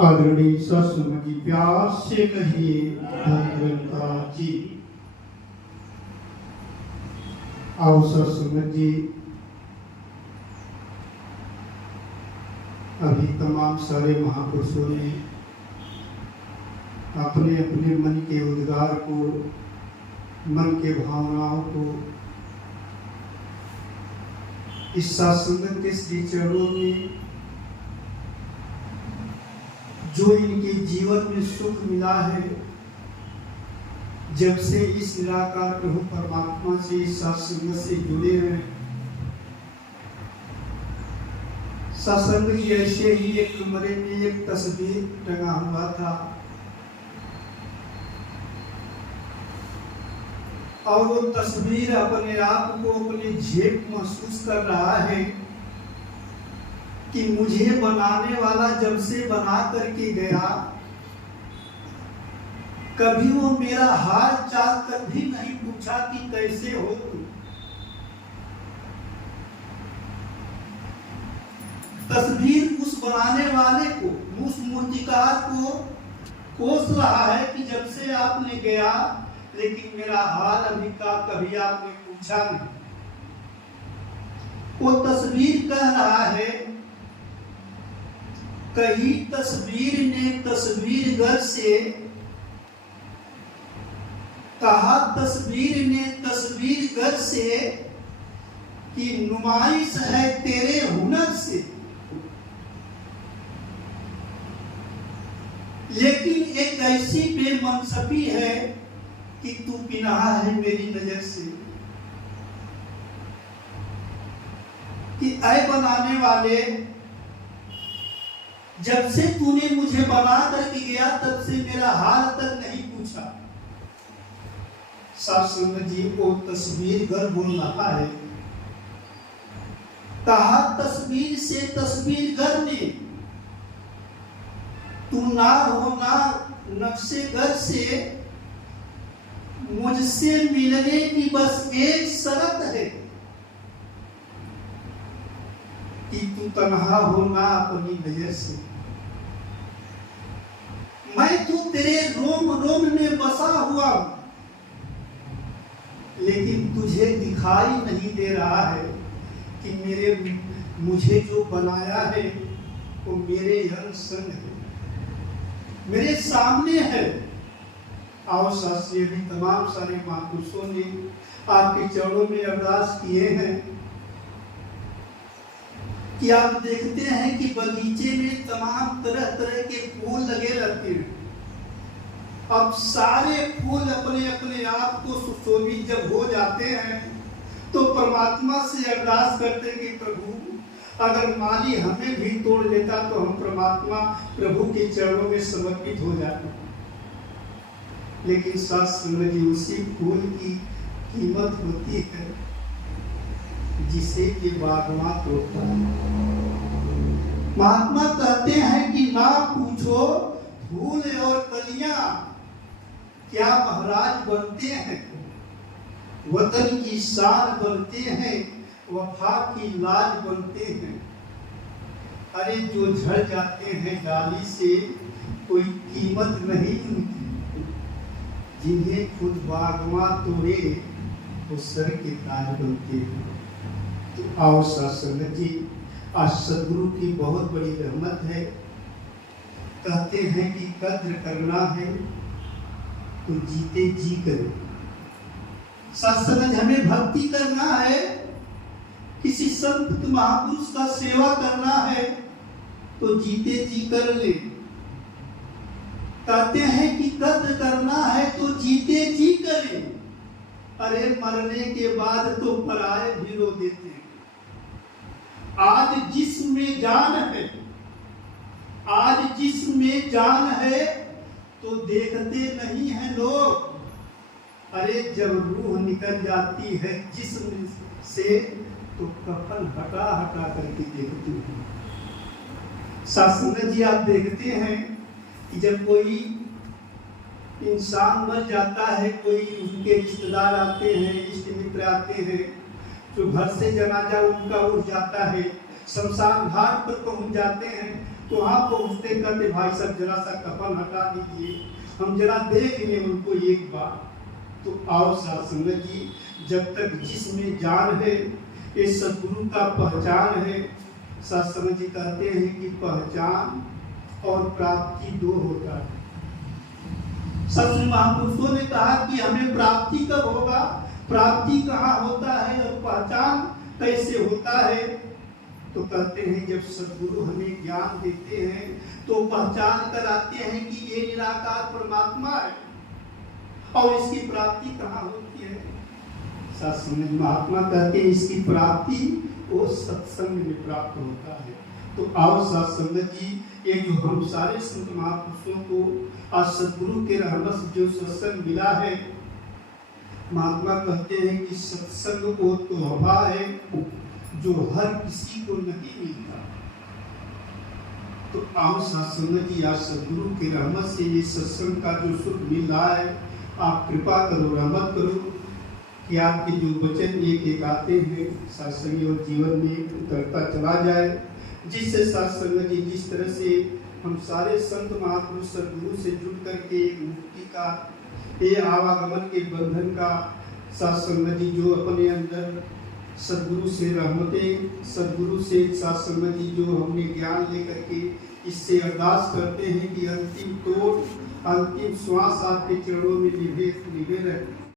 आदरणीय सत्संग जी, प्यार से कहिए धन्यवाद जी। आओ सत्संग जी, अभी तमाम सारे महापुरुषों ने अपने अपने मन के उद्गार को, मन के भावनाओं को इस सत्संग के श्री चरणों में, जो इनके जीवन में सुख मिला है, जब से इस निराकार प्रभु परमात्मा से, इस सत्संग से जुड़े हैं। सत्संग की ऐसे ही एक कमरे में एक तस्वीर टंगा हुआ था और वो तस्वीर अपने आप को अपने जेब महसूस कर रहा है कि मुझे बनाने वाला जब से बना करके गया, कभी वो मेरा हाल चाल कभी नहीं पूछा कि कैसे हो तुम। तस्वीर उस बनाने वाले को, उस मूर्तिकार को कोस रहा है कि जब से आपने गया, लेकिन मेरा हाल अभी का कभी आपने पूछा नहीं। वो तस्वीर कह रहा है, कही तस्वीर ने तस्वीरगर से कहा, तस्वीर ने तस्वीरगर से कि नुमाइश है तेरे हुनर से। लेकिन एक ऐसी बेमनसबी है कि तू पिनाहा है मेरी नजर से, कि ऐ बनाने वाले, जब से तूने मुझे बना करके गया तब से मेरा हाल तक नहीं पूछा। सत्संग जी को तस्वीर घर बोल रहा है, कहा तस्वीर से तस्वीर घर ने, तू ना होना नक्शे घर से, मुझसे मिलने की बस एक शर्त है कि तू तन्हा होना अपनी नजर से। मैं तू तेरे रोम रोम में बसा हुआ, लेकिन तुझे दिखाई नहीं दे रहा है कि मुझे जो बनाया है वो मेरे अंग संग है, मेरे सामने है। आओ शास्त्री, भी तमाम सारे महापुरुषों ने आपके चरणों में अरदास किए हैं कि आप देखते हैं कि बगीचे में तमाम तरह तरह के फूल लगे रहते हैं। अब सारे फूल अपने अपने आप को सुशोभित जब हो जाते हैं तो परमात्मा से अरदास करते कि प्रभु, अगर माली हमें भी तोड़ लेता तो हम परमात्मा प्रभु के चरणों में समर्पित हो जाते। लेकिन सत्संग जी, उसी फूल की कीमत होती है जिसे ये बागवान तोड़ता है। महात्मा कहते हैं कि ना पूछो फूल और कलियां क्या महाराज बनते हैं, वतन की शान बनते हैं, वफा की लाज बनते हैं। अरे जो झड़ जाते हैं डाली से, कोई कीमत नहीं उनकी, जिन्हें खुद बागवान तोड़े वो सर के ताज बनते हैं। तो आओ सत्संग जी, आज सदगुरु की बहुत बड़ी रहमत है। कहते हैं कि कद्र करना है तो जीते जी करो। सत्संग हमें भक्ति करना है, किसी संत महापुरुष का सेवा करना है तो जीते जी कर ले। कहते हैं कि कद्र करना है तो जीते जी करें। अरे मरने के बाद तो पराये भी रो देते हैं। आज जिसमें जान है, आज जिसमें जान है तो देखते नहीं हैं लोग। अरे जब रूह निकल जाती है जिस्म से तो कफन हटा हटा करके देखती है। सत्संग जी, आप देखते हैं कि जब कोई इंसान मर जाता है, कोई उनके रिश्तेदार आते हैं, इष्ट मित्र आते हैं, जो घर से जनाजा उनका उठ जाता है, शमशान घाट पर पहुंच जाते हैं, तो आप पहुँचते कहते भाई साहब जरा सा कफन हटा दीजिए, हम जरा देख लें उनको एक बार। तो आओ साथ संगत जी, जब तक जिसमें जान है ये सद्गुरु का पहचान है। साथ संगत जी कहते हैं कि पहचान और प्राप्ति दो होता है। सत्य महापुरुषों ने कहा कि हमें प्राप्ति कब होगा, प्राप्ति कहाँ होता है और पहचान कैसे होता है। तो कहते हैं जब सद्गुरु हमें ज्ञान देते हैं तो पहचान कराते हैं कि ये निराकार परमात्मा है। और इसकी प्राप्ति कहाँ होती है? सत्संग महात्मा कहते हैं इसकी प्राप्ति वो सत्संग में प्राप्त होता है। तो आओ सत्संग जी, ये जो हम सारे संत महापुरुषों को आज सद्गुरु के रहमत से जो सत्संग मिला है, महात्मा कहते हैं कि सत्संग वो तोहफा है जो हर किसी को नहीं मिलता। तो आओ सत्संग जी, आज सद्गुरु के रहमत से ये सत्संग का जो सुख मिल रहा है, आप कृपा करो, रहमत करो कि आपके जो वचन एक एक आते हैं सत्संग और जीवन में उतरता चला जाए। जिससे सत्संग जी, जिस तरह से हम सारे संत महापुरुष सद्गुरु से जुड़ करके एक मुक्ति का, ये आवागमन के बंधन का सत्संग जी जो अपने अंदर सद्गुरु से रहमतें, सद्गुरु से सत्संग जी जो हमने ज्ञान लेकर के इससे अरदास करते हैं कि अंतिम तोड़, अंतिम श्वास आपके चरणों में निभे रहे।